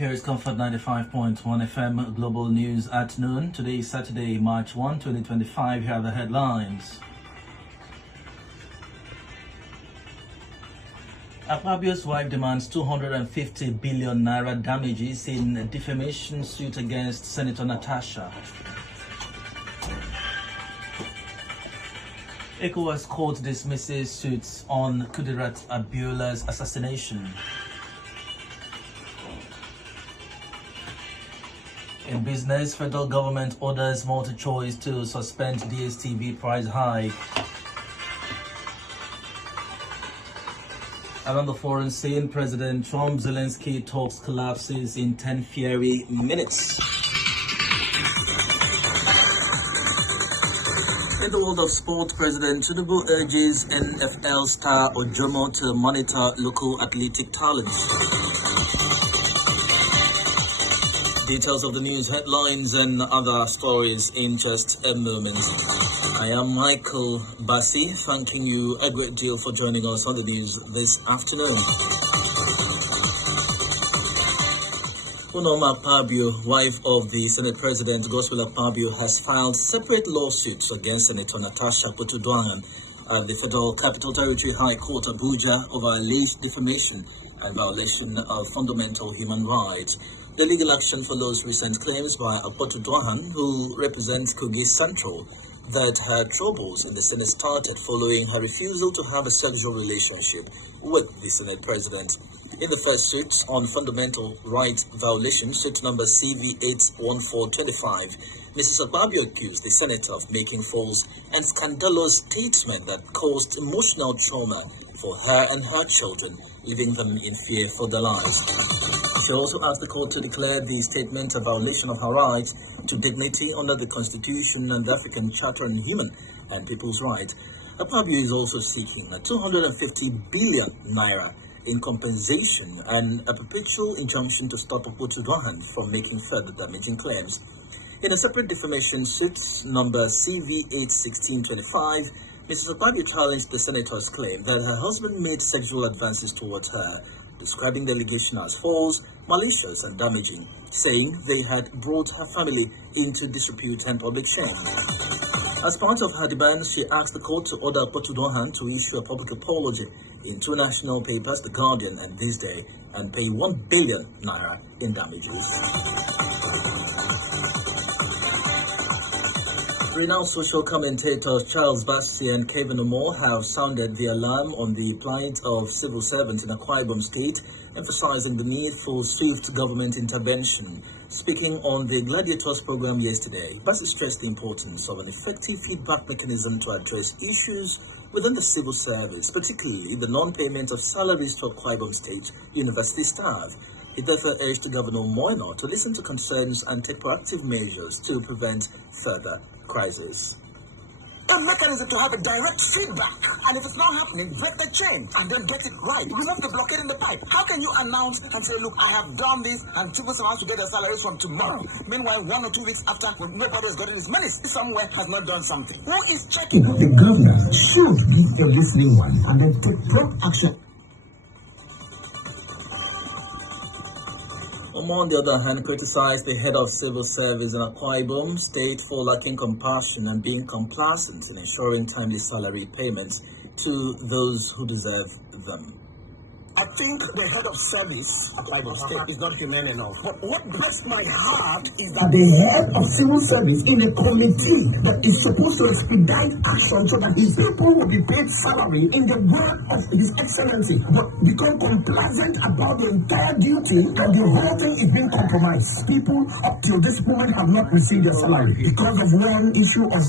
Here is Comfort 95.1 FM Global News at noon. Today is Saturday, March 1, 2025. Here are the headlines. Akpabio's wife demands 250 billion naira damages in a defamation suit against Senator Natasha. ECOWAS court dismisses suits on Kudirat Abiola's assassination. In business, federal government orders MultiChoice to suspend DSTV price hike. Around the foreign scene, President Trump-Zelensky talks collapses in 10 fiery minutes. In the world of sport, President Tinubu urges NFL star Ojomo to monitor local athletic talents. Details of the news, headlines and other stories in just a moment. I am Michael Bassi, thanking you a great deal for joining us on the news this afternoon. Unoma Akpabio, wife of the Senate President Godswill Akpabio, has filed separate lawsuits against Senator Natasha Akpotudwahan at the Federal Capital Territory High Court Abuja over alleged defamation and violation of fundamental human rights. The legal action follows recent claims by Akpotudwahan, who represents Kogi Central, that her troubles in the Senate started following her refusal to have a sexual relationship with the Senate President. In the first suit on fundamental rights violation, suit number CV81425, Mrs. Akpabio accused the senator of making false and scandalous statements that caused emotional trauma for her and her children, leaving them in fear for their lives. She also asked the court to declare the statement a violation of her rights to dignity under the Constitution and the African Charter on Human and People's Rights. Akpabio is also seeking a 250 billion naira in compensation and a perpetual injunction to stop Akpotudwahan from making further damaging claims. In a separate defamation suit number CV81625, Mrs. Akpabio challenged the senator's claim that her husband made sexual advances towards her, describing the allegation as false, malicious and damaging, saying they had brought her family into disrepute and public shame. As part of her demands, she asked the court to order Akpotudwahan to issue a public apology in two national papers, The Guardian and This Day, and pay 1 billion naira in damages. Renowned social commentators Charles Bassey and Kevin Omor have sounded the alarm on the plight of civil servants in Akwa Ibom State, emphasizing the need for swift government intervention. Speaking on the Gladiators program yesterday, Bassey stressed the importance of an effective feedback mechanism to address issues within the civil service, particularly the non-payment of salaries to Akwa Ibom State University staff. He therefore urged Governor Moino to listen to concerns and take proactive measures to prevent further crisis. A mechanism to have a direct feedback, and if it's not happening, break the chain and then get it right. Remove the blockade in the pipe. How can you announce and say, look, I have done this and civil servants to get their salaries from tomorrow? Meanwhile, 1 or 2 weeks after, when nobody has gotten his money, somewhere has not done something. Who is checking? The government should be the listening one and then take prompt action. Omor, on the other hand, criticized the head of civil service in Akwa Ibom State for lacking compassion and being complacent in ensuring timely salary payments to those who deserve them. I think the head of service at Ibom State is not humane enough. But what breaks my heart is that The head of civil service in a committee that is supposed to expedite action so that his people will be paid salary in the word of His Excellency, but become complacent about the entire duty and the whole thing is being compromised. People up till this moment have not received their salary because of one issue of